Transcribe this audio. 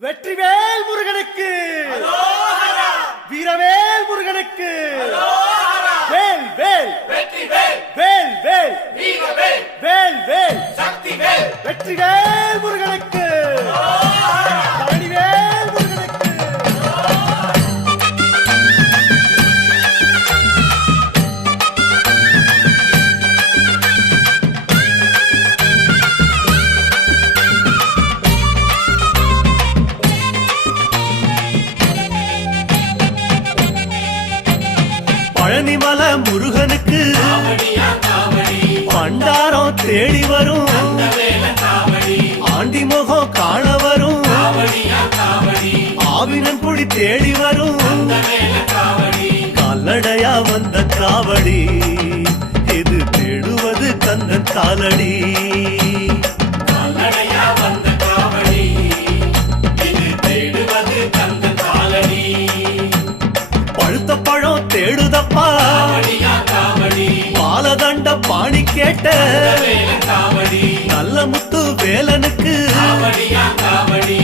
வெற்றிவேல் முருகனுக்கு, வீரவேல் முருகனுக்கு, வேல் வேல் வெற்றிவேல், வேல் வேல் வீரவேல், வேல் வேல் சக்திவேல், வெற்றிவேல் முருகனுக்கு, பழனிவேல் முருகனுக்கு. பழனிமல முருகனுக்கு காவடியா காவடி, பண்டாரம் தேடி வரும், வேல காவடி, ஆண்டி முகம் காண வரும், காவடியா காவடி, ஆவினன் குடி தேடி வரும், வேல காவடி, கால்நடையா வந்த காவடி, இது தேடுவது கந்தன் காலடி. கால்நடையா வந்த காவடி, இது தேடுவது கந்தன் காலடி. பழுத்த பழம் தேடுதப்பா, காவடியா காவடி, பாலதண்ட பாணி கேட்ட வேல காவடி, நல்ல முத்து வேலனுக்கு, காவடியா காவடி,